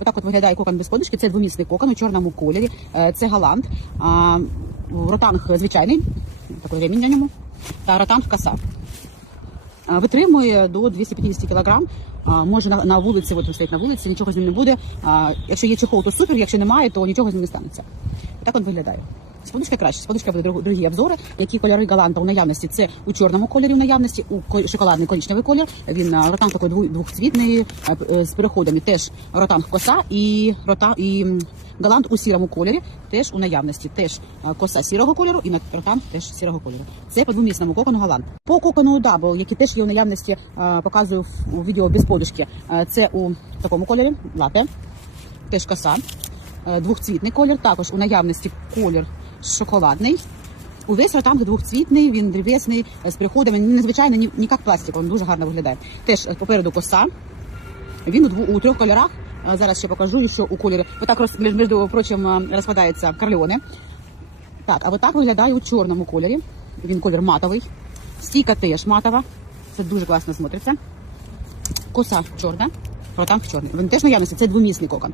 Отак от виглядає кокон без подушки. Це двомісний кокон у чорному кольорі. Е, Це галант. Ротанг звичайний, такий ремінь на ньому. Та ротанг каса. Витримує до 250 кг. Може на, на вулиці, от стоїть на вулиці, нічого з ним не буде. Якщо є чехол, то супер, якщо немає, то нічого з ним не станеться. Так от виглядає. З подушкою краще. З подушкою буде другі обзори. Які кольори галанта у наявності? Це у чорному кольорі у наявності, у ко- шоколадний коричневий колір. Він ротанг такий двохцвітний е, е, з переходами. Теж ротанг коса і рота і галант у сірому кольорі. Теж у наявності. Теж коса сірого кольору і ротанг теж сірого кольору. Це по двомісному кокону галант. По кокону дабл, який теж є у наявності, показую у відео без подушки. Це у такому кольорі лате. Теж коса. Е, Двохцвітний колір, також у наявності колір шоколадний. Увесь ротанг двохцвітний, він древесний, е, з приходами, незвичайно, ні, ні як пластик, він дуже гарно виглядає. Теж е, попереду коса. Він у, дву, у трьох кольорах. Е, Зараз ще покажу, що у кольорі. Отак, між, прочим, е, розпадається. Так, а отак виглядає у чорному кольорі. Він колір матовий. Стійка теж матова. Це дуже класно смотриться. Коса чорна, ротанг чорний. Він теж наявності, це двомісний кокон.